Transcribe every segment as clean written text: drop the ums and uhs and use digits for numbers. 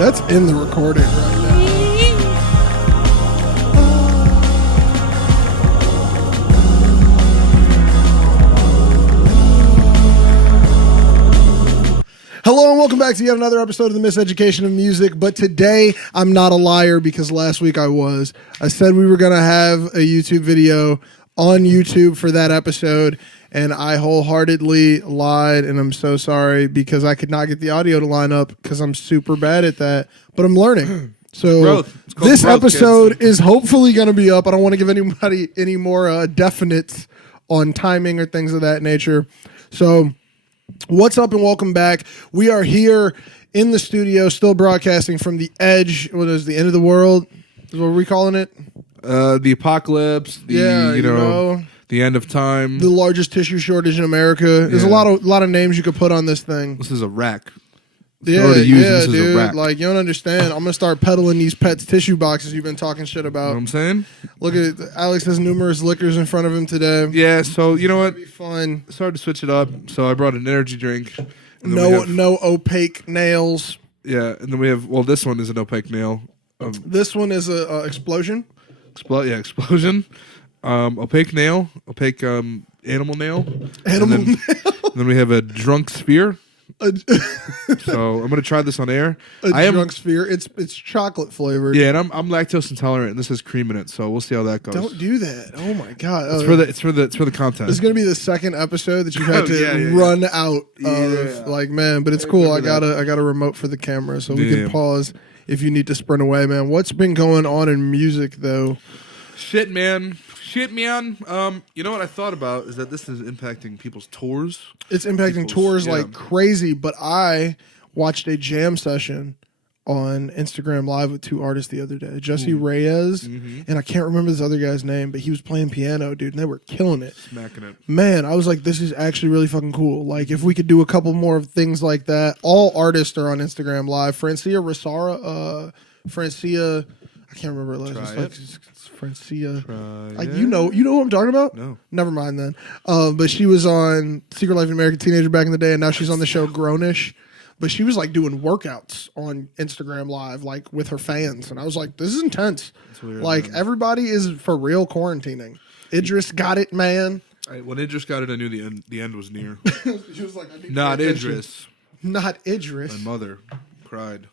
That's in the recording right now. Hello and welcome back to yet another episode of the Miseducation of Music. But today I'm not a liar because last week I was. I said we were going to have a YouTube video on YouTube for that episode, and I wholeheartedly lied, and I'm so sorry because I could not get the audio to line up because I'm super bad at that, but I'm learning. So this episode is hopefully going to be up. I don't want to give anybody any more definites on timing or things of that nature. So what's up and welcome back. We are here in the studio, still broadcasting from the edge. What is the end of the world? Is what we're calling it? The apocalypse. The the end of time. The largest tissue shortage in America. There's a lot of names you could put on this thing. This is a rack. Dude. Like, you don't understand. I'm gonna start peddling these Pets tissue boxes you've been talking shit about. You know what I'm saying? Look at it. Alex has numerous liquors in front of him today. Yeah. So you know what? It'll be fun. It's hard to switch it up. So I brought an energy drink. No opaque nails. Yeah, and then we have. Well, this one is an opaque nail. This one is a explosion. Explosion. Opaque nail. Opaque animal nail. Nail. Then we have a drunk sphere. So I'm gonna try this on air. Drunk sphere. It's chocolate flavored. Yeah, and I'm lactose intolerant, and this has cream in it. So we'll see how that goes. Don't do that. Oh my god. It's for the content. This is gonna be the second episode that you've had to run out of. Like, man, but it's cool. I got a remote for the camera, so we can pause if you need to sprint away, man. What's been going on in music though? Shit, man. You know what I thought about is that this is impacting people's tours. It's impacting tours like crazy, but I watched a jam session on Instagram Live with two artists the other day. Jesse Reyes, and I can't remember this other guy's name, but he was playing piano, dude, and they were killing it. Smacking it. Man, I was like, this is actually really fucking cool. Like, if we could do a couple more of things like that. All artists are on Instagram Live. Francia, I can't remember her last name. Francia. You know who I'm talking about? No. Never mind then. But she was on Secret Life of an American Teenager back in the day, and now she's on the show Grownish. But she was like doing workouts on Instagram Live, like with her fans, and I was like, this is intense. Weird, like, man. Everybody is for real quarantining. Idris got it, man. When Idris got it, I knew the end was near. She was like, I need Not Idris. Not Idris. My mother cried.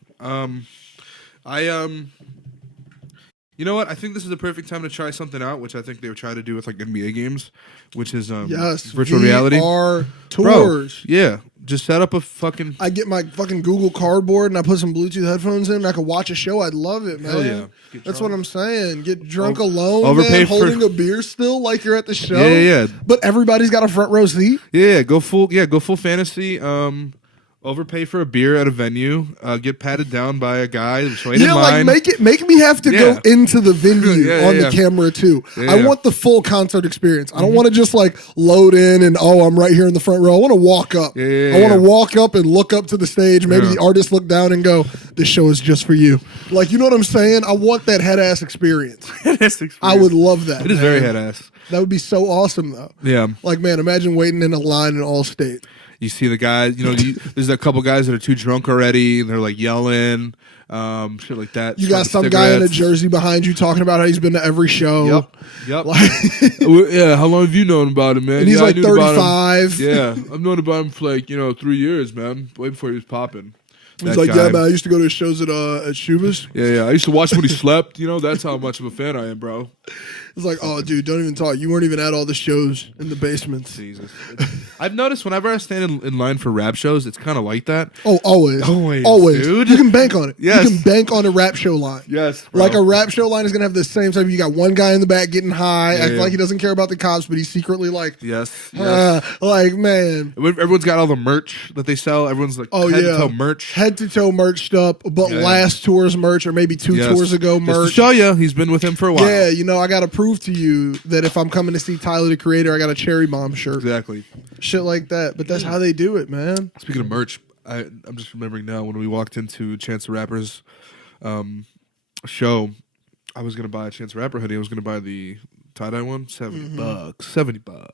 You know what? I think this is the perfect time to try something out, which I think they would try to do with like NBA games, which is virtual reality. VR tours. Bro, yeah. Just set up a fucking... I get my fucking Google Cardboard and I put some Bluetooth headphones in and I can watch a show. I'd love it, man. Hell yeah. That's what I'm saying. Get drunk alone, man, holding a beer still like you're at the show. Yeah. But everybody's got a front row seat. Yeah, go full fantasy. Overpay for a beer at a venue, get patted down by a guy. Like make me have to go into the venue on the camera too. I want the full concert experience. I don't want to just like load in and I'm right here in the front row. I want to walk up. I want to walk up and look up to the stage. Maybe the artist look down and go, "This show is just for you." Like, you know what I'm saying? I want that head ass experience. I would love that. It is very head ass. That would be so awesome though. Yeah. Like, man, imagine waiting in a line in Allstate. You see the guys, there's a couple guys that are too drunk already, and they're like yelling, shit like that. You got some guy in a jersey behind you talking about how he's been to every show. Yep. Yeah, how long have you known about him, man? And he's like 35. Yeah, I've known about him for like, 3 years, man. Way before he was popping. He's like, yeah, man, I used to go to his shows at Shuba's. Yeah. I used to watch him when he slept. That's how much of a fan I am, bro. It's like, oh, dude, don't even talk. You weren't even at all the shows in the basements. Jesus. I've noticed whenever I stand in line for rap shows, it's kind of like that. Oh, always, dude. You can bank on it. Yes. You can bank on a rap show line. Yes, bro. Like, a rap show line is going to have the same type. You got one guy in the back getting high, acting like he doesn't care about the cops, but he's secretly like, yes. Like, man. Everyone's got all the merch that they sell. Everyone's like, head to toe merch. Head to toe merched up, but last tour's merch, or maybe two tours ago merch. Just to show you, he's been with him for a while. Yeah, I got to prove to you that if I'm coming to see Tyler the Creator, I got a Cherry Bomb shirt. Exactly. Shit like that. But that's how they do it, man. Speaking of merch, I'm just remembering now when we walked into Chance the Rapper's show, I was going to buy a Chance the Rapper hoodie. I was going to buy the tie-dye one. $70. $70.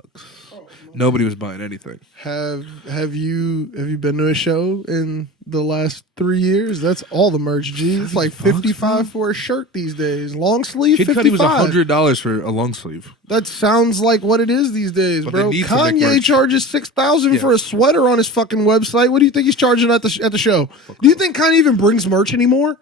Nobody was buying anything. Have you been to a show in the last 3 years? That's all the merch, G. It's like $55 for a shirt these days. Long sleeve, Kid $55. Cudi was $100 for a long sleeve. That sounds like what it is these days, But bro. they need to make Kanye merch. charges $6,000 for a sweater on his fucking website. What do you think he's charging at the show? Do you think Kanye even brings merch anymore?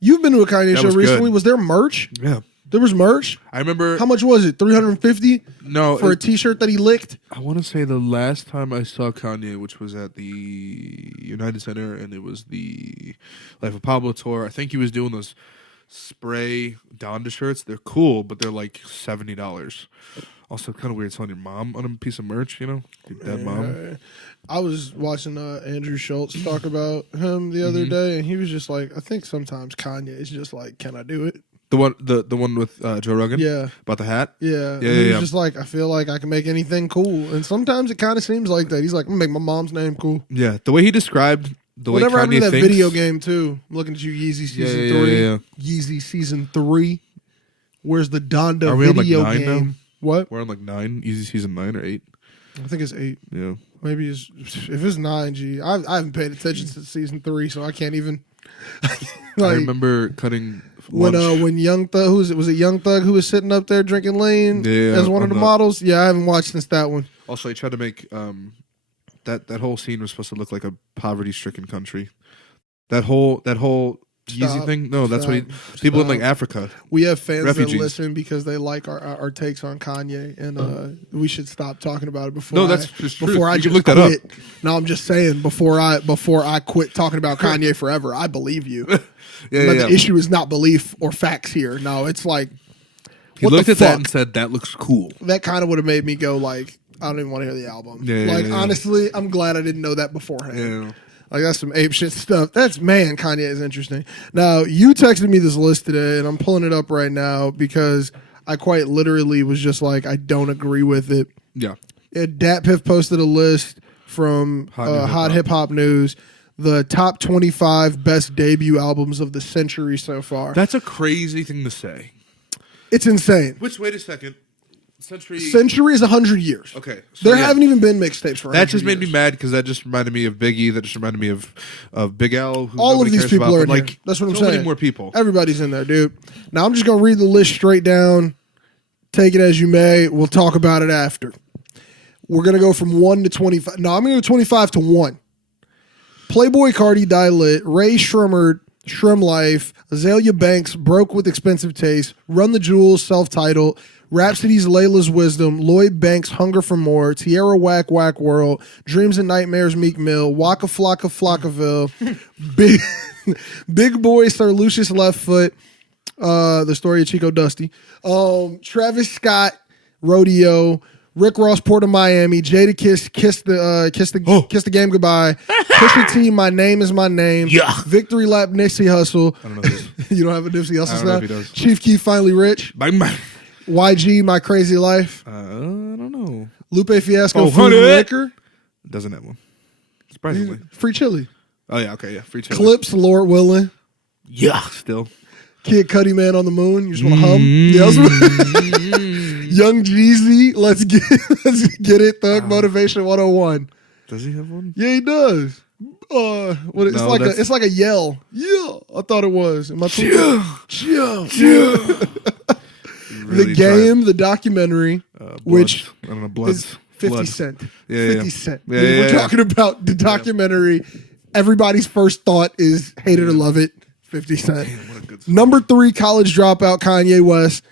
You've been to a Kanye show recently. Good. Was there merch? Yeah. There was merch. I remember. How much was it? $350? No, for a T-shirt that he licked. I want to say the last time I saw Kanye, which was at the United Center, and it was the Life of Pablo tour. I think he was doing those spray Donda shirts. They're cool, but they're like $70. Also, kind of weird selling your mom on a piece of merch. You know, your dead mom. I was watching Andrew Schultz talk about him the other day, and he was just like, I think sometimes Kanye is just like, can I do it? The one with Joe Rogan? Yeah. About the hat? Yeah. Yeah, He's just like, I feel like I can make anything cool. And sometimes it kind of seems like that. He's like, I'm going to make my mom's name cool. Yeah. The way he described the Whatever way happened Kanye to that thinks. video game, too? I'm looking at you, Yeezy Season 3. Yeah. Yeezy Season 3. Where's the Donda Are we on, like, video 9 game? now? What? We're on like 9, Easy Season 9 or 8. I think it's 8. Yeah. Maybe it's, if it's 9, G. I haven't paid attention since Season 3, so I can't even. I remember cutting when Young Thug, was it Young Thug who was sitting up there drinking lean as one of the models? Yeah, I haven't watched since that one. Also, he tried to make that whole scene was supposed to look like a poverty-stricken country. That whole Yeezy thing. No, that's what people in like Africa. We have fans refugees. that listen because they like our takes on Kanye, and we should stop talking about it before. No, that's just before true. I You just can look that quit. up. No, I'm just saying before I quit talking about Kanye forever. I believe you. The issue is not belief or facts here. No, it's like he what looked the at that fuck? and said, "That looks cool." That kind of would have made me go like, I don't even want to hear the album. Yeah. Honestly, I'm glad I didn't know that beforehand. Yeah. Like, that's some ape shit stuff. Kanye is interesting. Now, you texted me this list today, and I'm pulling it up right now because I quite literally was just like, I don't agree with it. Yeah. DatPiff posted a list from Hot Hip Hop News, the top 25 best debut albums of the century so far. That's a crazy thing to say. It's insane. Wait a second. Century is 100 years. Okay. So there haven't even been mixtapes for 100 that just made years. me mad because that just reminded me of Biggie. That just reminded me of Big L. Who All of nobody these cares people about, are in but, here. That's what I'm so saying. many more people. Everybody's in there, dude. Now, I'm just going to read the list straight down. Take it as you may. We'll talk about it after. We're going to go from 1 to 25. No, I'm going to go 25 to 1. Playboy Cardi, Die Lit, Ray Shrimmer, Shrim Life, Azalea Banks, Broke with Expensive Taste, Run the Jewels, self-titled, Rhapsody's Layla's Wisdom, Lloyd Banks' Hunger for More, Tierra Whack Whack World, Dreams and Nightmares Meek Mill, Waka Flocka Flockaville, Big Boy Sir Lucius Left Foot, The Story of Chico Dusty, Travis Scott, Rodeo, Rick Ross, Port of Miami, Jada Kiss the Game Goodbye, Pusha T, My Name Is My Name, Victory Lap, Nipsey Hussle. I don't know this. You don't have a Nipsey Hussle I don't know if style? he does. Chief Keef, Finally Rich. Bang, bang. YG, My Crazy Life. I don't know. Lupe Fiasco, Oh, Food and Honey. Liquor. Doesn't have one. Surprisingly. Free Chili. Oh yeah. Okay. Yeah. Free chili. Clips, Lord Willin'. Yeah. Still. Kid Cudi, Man on the Moon. You just want to hum? Yeah, Young Jeezy, let's get it. Thug Motivation 101. Does he have one? Yeah, he does. It's like a yell. Yeah, I thought it was. Am I The Game, the documentary, which I don't know. Blood. is 50 Cent. Yeah, 50 Cent. Yeah, We're talking about the documentary. Everybody's first thought is hate it or love it. 50 Cent. Damn, what a good song. Number 3, College Dropout, Kanye West.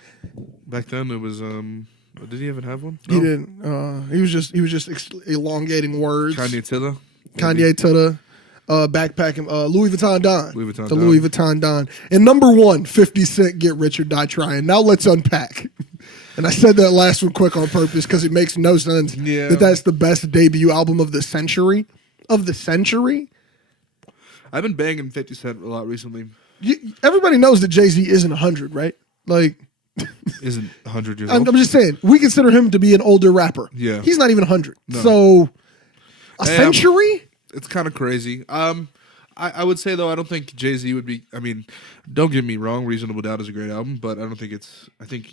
Back then it was did he even have one? He didn't. He was just elongating words. Kanye Tilla. Kanye to the backpacking Louis Vuitton Don. Louis Vuitton the Don. Louis Vuitton Don. And number 1, 50 Cent, Get Rich or Die Trying. Now let's unpack. And I said that last one quick on purpose because it makes no sense that that's the best debut album of the century. I've been banging 50 Cent a lot recently. Everybody knows that Jay-Z isn't 100, right? Like, Isn't 100 years I'm old? just saying, we consider him to be an older rapper. Yeah. He's not even 100. No. So, a century? It's kind of crazy. I would say, though, I don't think Jay-Z would be... I mean, don't get me wrong, Reasonable Doubt is a great album, but I don't think it's... I think,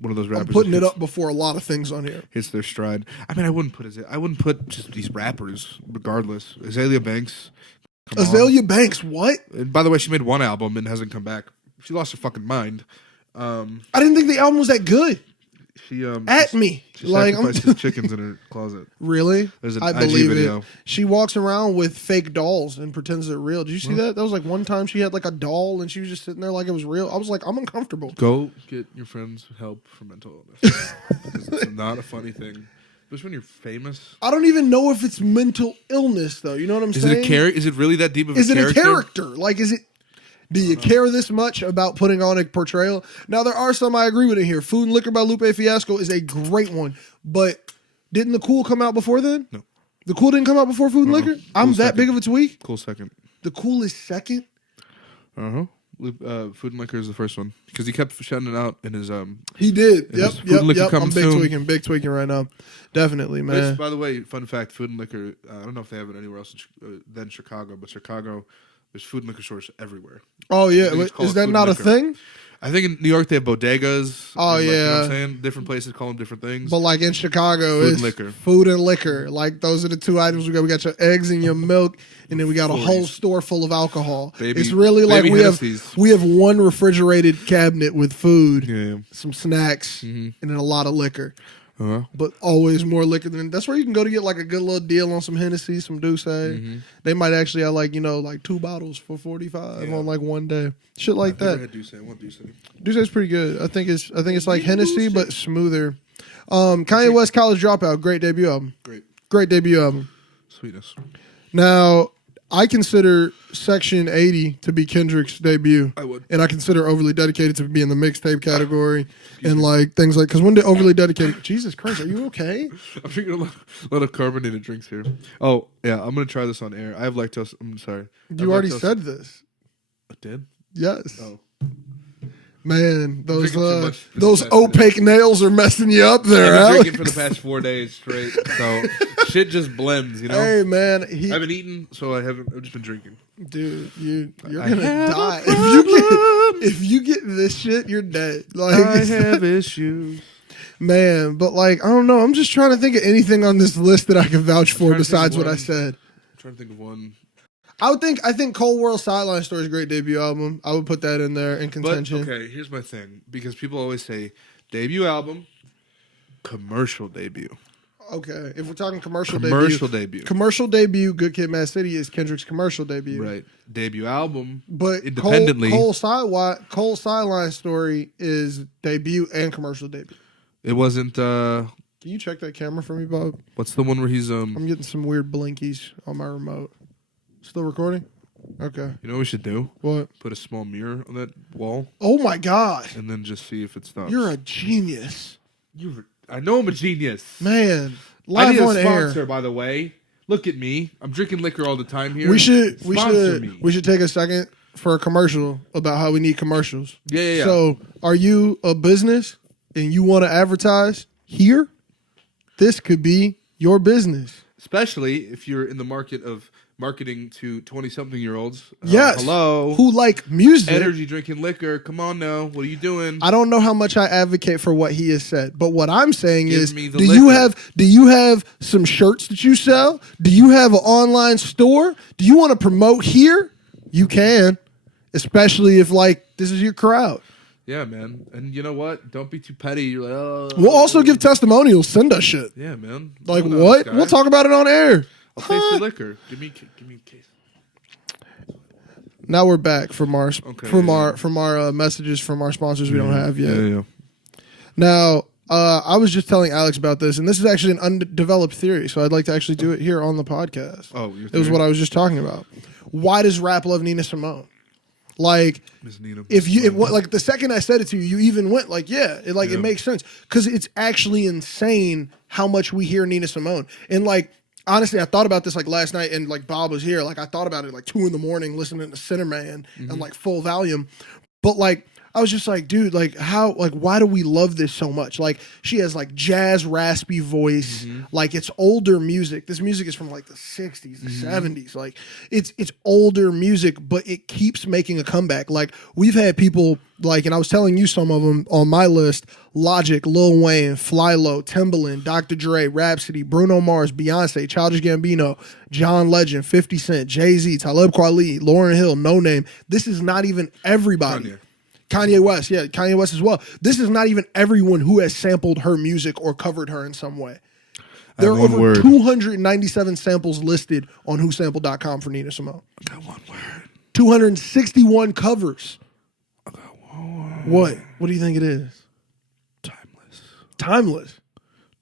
one of those rappers. I'm putting that it hits- up before a lot of things on here. Hits their stride. I mean, I wouldn't put just these rappers, regardless. Azalea Banks. Come on. Azalea Banks, what? And by the way, she made one album and hasn't come back. She lost her fucking mind. I didn't think the album was that good. She She like sacrifices chickens in her closet. Really? There's an I IG believe video. it. She walks around with fake dolls and pretends they're real. Did you see that? That was like one time she had like a doll and she was just sitting there like it was real. I was like, I'm uncomfortable. Go get your friends help for mental illness. It's not a funny thing. Especially when you're famous. I don't even know if it's mental illness though. You know what I'm Is saying? it a character? Is it really that deep of Is a it character? a character? Like, is it? Do you care this much about putting on a portrayal? Now, there are some I agree with in here. Food and Liquor by Lupe Fiasco is a great one. But didn't The Cool come out before then? No. The Cool didn't come out before Food and Liquor? I'm that second. big of a tweak? Cool second. The Cool is second? Uh-huh. Food and Liquor is the first one. Because he kept shouting it out in his... He did. And his Food and Liquor I'm comes big soon. tweaking right now. Definitely, man. Which, by the way, fun fact, Food and Liquor, I don't know if they have it anywhere else than Chicago, but Chicago, there's food and liquor stores everywhere. Oh, yeah. I think it's called Is that Food not a and Liquor. thing? I think in New York they have bodegas. Oh, and, like, you know what yeah. I'm saying? Different places call them different things. But like in Chicago, Food it's and liquor. food and liquor. Like those are the two items we got. We got your eggs and your milk, and then we got a 40s. whole store full of alcohol. Baby- It's really like baby we have Hennessy's. one refrigerated cabinet with food, Yeah. some snacks, and then a lot of liquor. Uh-huh. But always more liquor than that's where you can go to get like a good little deal on some Hennessy, some Douce. They might actually have like 2 bottles for $45 on like one day, shit like I've never that. had Douce. I want Douce. Douce's pretty good. I think it's like Hennessy but smoother. Kanye West College Dropout, great debut album. Great debut album. Sweetness. Now, I consider Section 80 to be Kendrick's debut. I would. And I consider Overly Dedicated to be in the mixtape category and like things like, because when did Overly Dedicated, Jesus Christ, are you okay? I'm drinking a lot of carbonated drinks here. Oh, yeah, I'm going to try this on air. I have lactose. I'm sorry. You already said this. I did? Yes. Oh. Man, those drinking too much for those the past opaque nails are messing you up there, I've been Alex. drinking for the past 4 days straight. So shit just blends, you know? Hey, man. I haven't eaten, so I've just been drinking. Dude, you're I gonna have die a problem. if you get this shit. You're dead. Like, I have issues. man. But like, I don't know. I'm just trying to think of anything on this list that I can vouch for trying to besides think what of I one. said. I'm trying to think of one. I think Cold World Sideline Story is a great debut album. I would put that in there in But, contention. okay, here's my thing. Because people always say debut album, commercial debut. Okay, if we're talking commercial Debut. commercial debut, Good Kid, Mad City is Kendrick's commercial debut. Right. Debut album. But Independently. Cold Sideline Story is debut and commercial debut. It wasn't, Can you check that camera for me, Bob? what's the one where he's, I'm getting some weird blinkies on my remote. Still recording? Okay. you know what we should do? What? Put a small mirror on that wall Oh my God. and then just see if it stops. You're a genius. I know I'm a genius. Man. I Live need a on sponsor, air. by the way. Look at me. I'm drinking liquor all the time here. We should Sponsor me. take a second for a commercial about how we need commercials. Yeah. So, are you a business and you want to advertise here? This could be your business. Especially if you're in the market of marketing to 20-something-year-olds. Yes. Hello. Who like music. Energy drinking liquor. Come on now. What are you doing? I don't know how much I advocate for what he has said, but what I'm saying Give is, me the do you liquor. have some shirts that you sell? Do you have an online store? Do you want to promote here? You can, especially if like this is your crowd. Yeah, man. And you know what? Don't be too petty. You're like, oh. We'll also give testimonials. Send us shit. Yeah, man. Like Hold on, what? guy. We'll talk about it on air. I'll taste your liquor. Give me a case. Now we're back from our Okay, messages from our sponsors we don't have yet. Yeah. Now, I was just telling Alex about this, and this is actually an undeveloped theory, so I'd like to actually do it here on the podcast. Oh, It was what I was just talking about. Why does rap love Nina Simone? Like, Miss Nina. like the second I said it to you, you even went like, yeah, it makes sense because it's actually insane how much we hear Nina Simone. And like, honestly, I thought about this like last night, and like Bob was here. Like, I thought about it like 2 a.m. listening to Sinnerman and like full volume. But like, I was just like, dude, like how, like why do we love this so much? Like she has like jazz raspy voice, like it's older music. This music is from like the 60s, the 70s. Like it's older music, but it keeps making a comeback. Like we've had people like, and I was telling you some of them on my list: Logic, Lil Wayne, Flylo, Timbaland, Dr. Dre, Rhapsody, Bruno Mars, Beyonce, Childish Gambino, John Legend, 50 Cent, Jay-Z, Talib Kweli, Lauryn Hill, No Name. This is not even everybody. Kanye West, yeah, Kanye West as well. This is not even everyone who has sampled her music or covered her in some way. There are over 297 samples listed on whosampled.com for Nina Simone. I got one word. 261 covers. I got one word. What? What do you think it is? Timeless. Timeless.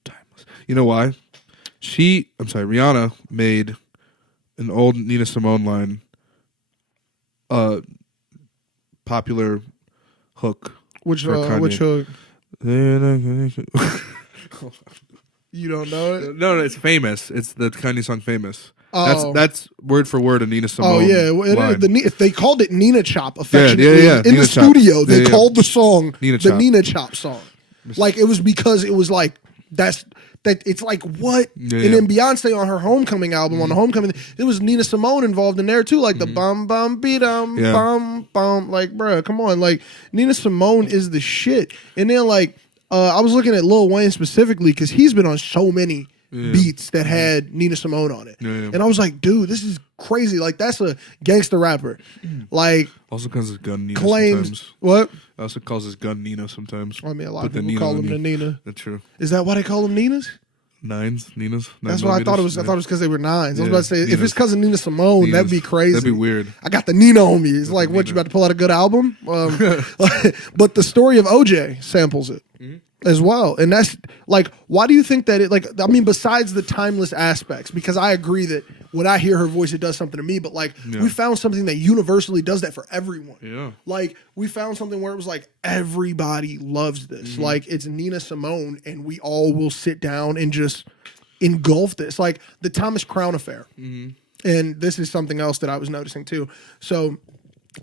Timeless. You know why? Rihanna made an old Nina Simone line popular hook. Which hook? You don't know it? No, it's famous. It's the Kanye song "Famous." Oh. That's word for word a Nina Simone. Oh yeah, if they called it Nina Chop affectionately in Nina the Chop. studio. They called the song Nina the Chop. Nina Chop song. Like it was because it was like that. It's like what? Yeah, and then Beyonce on her Homecoming album, on the Homecoming, it was Nina Simone involved in there too, like the bum bum beat bum bum. Like, bruh, come on, like Nina Simone is the shit. And then like I was looking at Lil Wayne specifically because he's been on so many beats that had Nina Simone on it, and I was like, dude, this is crazy. Like that's a gangster rapper. Like also calls his gun Nina claims sometimes. what? Also calls his gun Nina sometimes. I mean, a lot of people call him the Nina. That's true. Is that why they call them Ninas? Ninas. That's what I thought it was. Yeah. I thought it was because they were nines. I was Yeah, about to say, Ninas. if it's cousin Nina Simone, that'd be crazy. That'd be weird. I got the Nina on me. It's like, what, you about to pull out a good album? But the story of OJ samples it as well. And that's like, why do you think that it, like, I mean, besides the timeless aspects, because I agree that when I hear her voice, it does something to me, but like, we found something that universally does that for everyone. Yeah. Like, we found something where it was like, everybody loves this. Like, it's Nina Simone, and we all will sit down and just engulf this. Like, the Thomas Crown Affair. And this is something else that I was noticing too. So,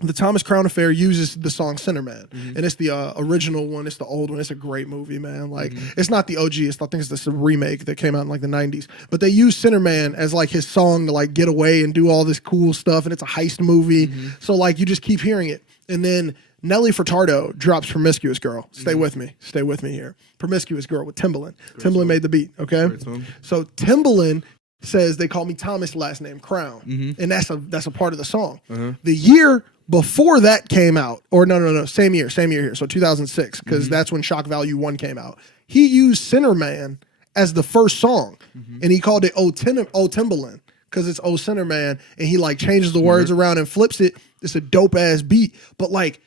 the Thomas Crown Affair uses the song Sinner Man, and it's the original one. It's the old one. It's a great movie, man. Like, it's not the OG. I think it's the remake that came out in like the 90s. But they use Sinner Man as like his song to like get away and do all this cool stuff, and it's a heist movie. So like you just keep hearing it. And then Nelly Furtado drops Promiscuous Girl. Stay with me here. Promiscuous Girl with Timbaland. Timbaland made the beat, okay? So Timbaland says they call me Thomas, last name Crown. And that's a part of the song. The year before that came out, or no, same year here, so 2006, because that's when Shock Value 1 came out. He used Sinner Man as the first song, and he called it Oh Timbaland, because it's Oh Sinner Man, and he like changes the words around and flips it. It's a dope ass beat, but like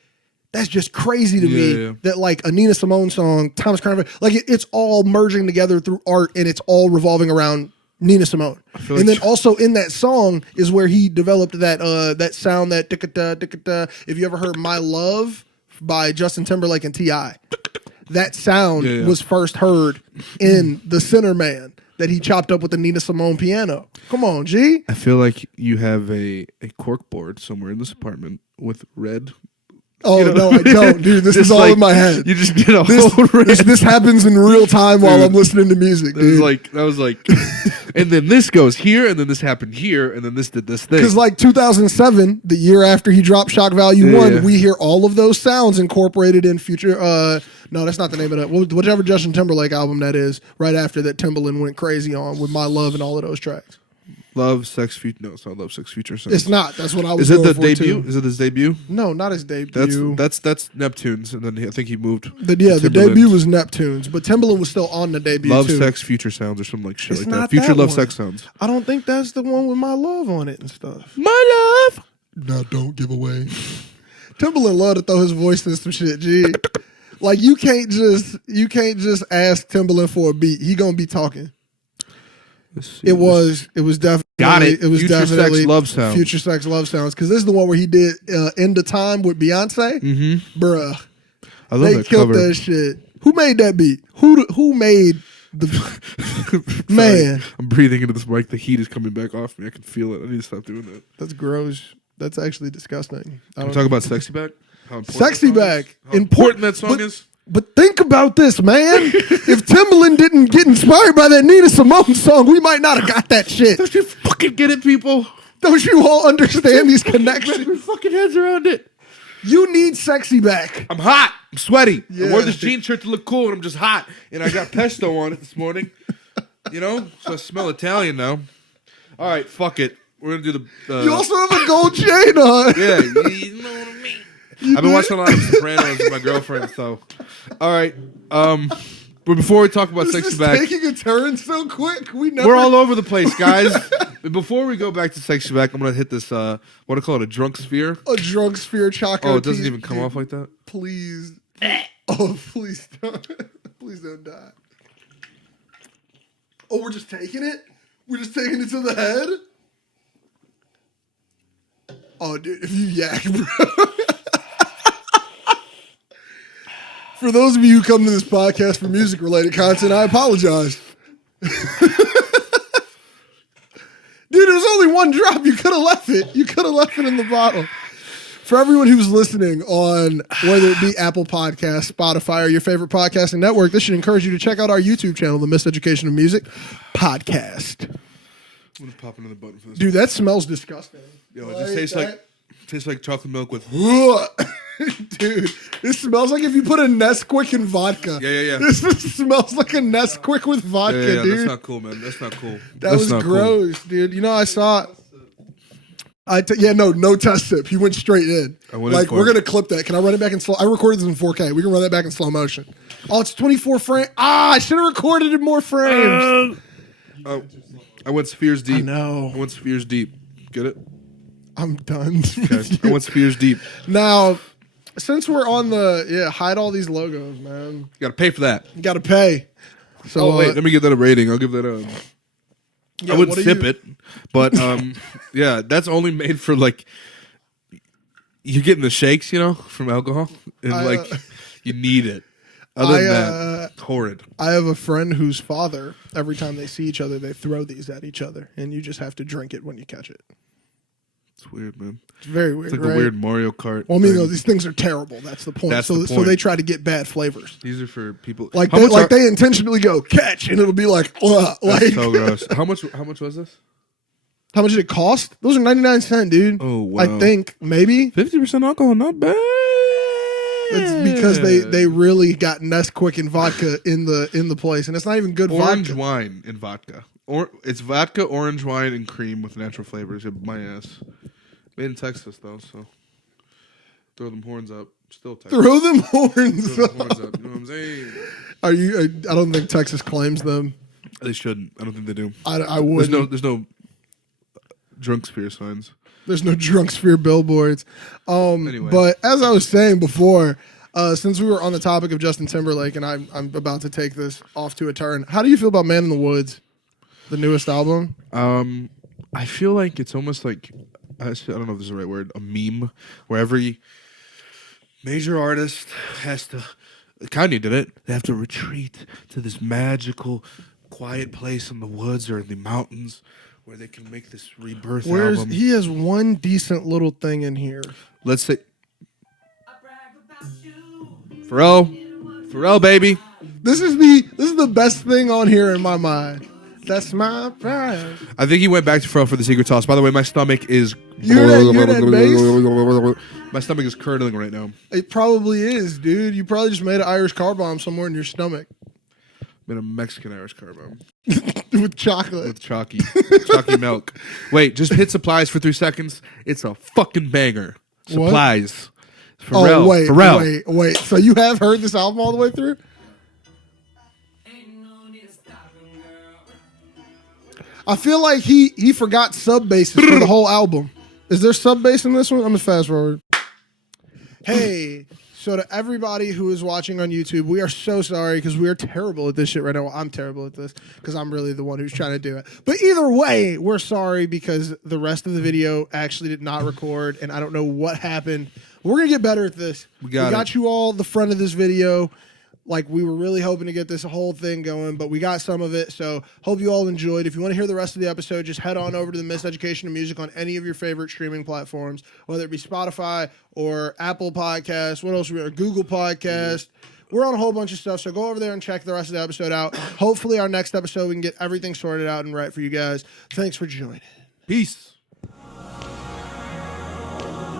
that's just crazy to me that like a Nina Simone song, Thomas Crown, like it's all merging together through art, and it's all revolving around Nina Simone. And then also in that song is where he developed that sound, that if you ever heard My Love by Justin Timberlake and T.I., that sound was first heard in the Sinner Man that he chopped up with the Nina Simone piano. Come on, G. I feel like you have a cork board somewhere in this apartment with red. Oh, no, I don't, dude. This is all in my head. You just get a whole red. This happens in real time while I'm listening to music, dude. That was like, and then this goes here, and then this happened here, and then this did this thing. Because like 2007, the year after he dropped Shock Value 1, we hear all of those sounds incorporated in future. No, that's not the name of it. Whichever Justin Timberlake album that is, right after that Timbaland went crazy on with My Love and all of those tracks. Love, Sex, Future. No, it's not Love, Sex, Future. It's not. That's what I was. Is it the for debut? Too. Is it his debut? No, not his debut. That's Neptune's, and then I think he moved. The debut was Neptune's, but Timbaland was still on the debut. Love, too. Sex, Future Sounds, or something like shit It's like not that. Future that Love, one. Sex Sounds. I don't think that's the one with My Love on it and stuff. My love. No, don't give away. Timbaland loved to throw his voice in some shit. Gee, like you can't just ask Timbaland for a beat. He gonna be talking. It was definitely It was Future definitely Sex Love Sounds. Future Sex Love Sounds, because this is the one where he did End of Time with Beyonce. Bruh, I love they that killed cover. that shit. Who made that beat? Who made the man? I'm breathing into this mic. The heat is coming back off me. I can feel it. I need to stop doing that. That's gross. That's actually disgusting. Can we talk about Sexy Back? How important Sexy that song Back. is? How important that song is? But think about this, man. If Timbaland didn't get inspired by that Nina Simone song, we might not have got that shit. Don't you fucking get it, people? Don't you all understand these connections? Your fucking heads around it. You need Sexy Back. I'm hot. I'm sweaty. Yeah. I wore this jean shirt to look cool, and I'm just hot. And I got pesto on it this morning. You know? So I smell Italian now. All right, fuck it. We're going to do the... You also have a gold chain on. Yeah, you know what I mean. I've been watching a lot of Sopranos with my girlfriend, so... All right. But before we talk about This Sexy is Back... taking a turn so quick. We're all over the place, guys. Before we go back to Sexy Back, I'm going to hit this, what do I call it, a drunk sphere? A drunk sphere chocolate. Oh, it doesn't even come off like that? Please. Oh, please don't. Please don't die. Oh, we're just taking it? We're just taking it to the head? Oh, dude, if you yak, bro. For those of you who come to this podcast for music-related content, I apologize. Dude, there's only one drop. You could have left it. You could have left it in the bottle. For everyone who's listening on whether it be Apple Podcasts, Spotify, or your favorite podcasting network, this should encourage you to check out our YouTube channel, The Miseducation of Music Podcast. I'm going to pop another button for this. Dude, that smells disgusting. Yo, it just tastes like chocolate milk with... Dude, this smells like if you put a Nesquik in vodka. Yeah. This smells like a Nesquik with vodka, Yeah, dude. that's not cool, man. That's not cool. That was gross, dude. You know, I saw... no test sip. He went straight in. Like, we're going to clip that. Can I run it back in slow? I recorded this in 4K. We can run that back in slow motion. Oh, it's 24 frames. I should have recorded in more frames. I went spheres deep. I know. I went spheres deep. Get it? I'm done. Okay. I went spheres deep. Now, since we're on the... hide all these logos, man. You got to pay for that. You got to pay. So, wait. Let me give that a rating. I'll give that a... I wouldn't sip it, but yeah, that's only made for like you're getting the shakes, you know, from alcohol, and you need it. Other than that, horrid. I have a friend whose father, every time they see each other, they throw these at each other, and you just have to drink it when you catch it. It's weird, man. It's very weird. It's like right? a weird Mario Kart. Well, I mean, though, these things are terrible. That's the point. That's the So point. they try to get bad flavors. These are for people Like they intentionally go catch, and it'll be like, That's so gross. How much was this? How much did it cost? Those are 99 cents, dude. Oh, wow. I think maybe 50% alcohol, not bad. it's because they really got Nesquik and vodka in the place, and it's not even good Orange vodka. wine and vodka. It's vodka, orange wine, and cream with natural flavors. My ass. Made in Texas though, so throw them horns up. Still Texas. Throw them horns Throw up. them horns up. You know what I'm saying? Are you? I don't think Texas claims them. They shouldn't. I don't think they do. I would. There's no drunk sphere signs. There's no drunk sphere billboards. Anyway. But as I was saying before, since we were on the topic of Justin Timberlake, and I'm about to take this off to a turn. How do you feel about Man in the Woods, the newest album? I feel like it's almost like I don't know if this is the right word. A meme where every major artist has to. Kanye did it. They have to retreat to this magical, quiet place in the woods or in the mountains where they can make this rebirth album. He has one decent little thing in here. Let's say Pharrell, baby. This is the best thing on here in my mind. That's my pride. I think he went back to Pharrell for the secret sauce. By the way, my stomach is. You hear that bass? My stomach is curdling right now. It probably is, dude. You probably just made an Irish car bomb somewhere in your stomach. Made a Mexican Irish car bomb. With chocolate. With chalky milk. Wait, just hit supplies for 3 seconds. It's a fucking banger. Supplies. Pharrell. Oh, wait. So you have heard this album all the way through? I feel like he forgot sub basses for the whole album. Is there sub bass in this one? I'm gonna fast forward. Hey, so to everybody who is watching on YouTube, we are so sorry because we are terrible at this shit right now. Well, I'm terrible at this because I'm really the one who's trying to do it. But either way, we're sorry because the rest of the video actually did not record, and I don't know what happened. We're gonna get better at this. We got you all the front of this video. Like, we were really hoping to get this whole thing going, but we got some of it. So hope you all enjoyed. If you want to hear the rest of the episode, just head on over to the Miseducation of Music on any of your favorite streaming platforms, whether it be Spotify or Apple Podcasts. What else? Google Podcast. We're on a whole bunch of stuff, so go over there and check the rest of the episode out. Hopefully our next episode we can get everything sorted out and right for you guys. Thanks for joining. Peace.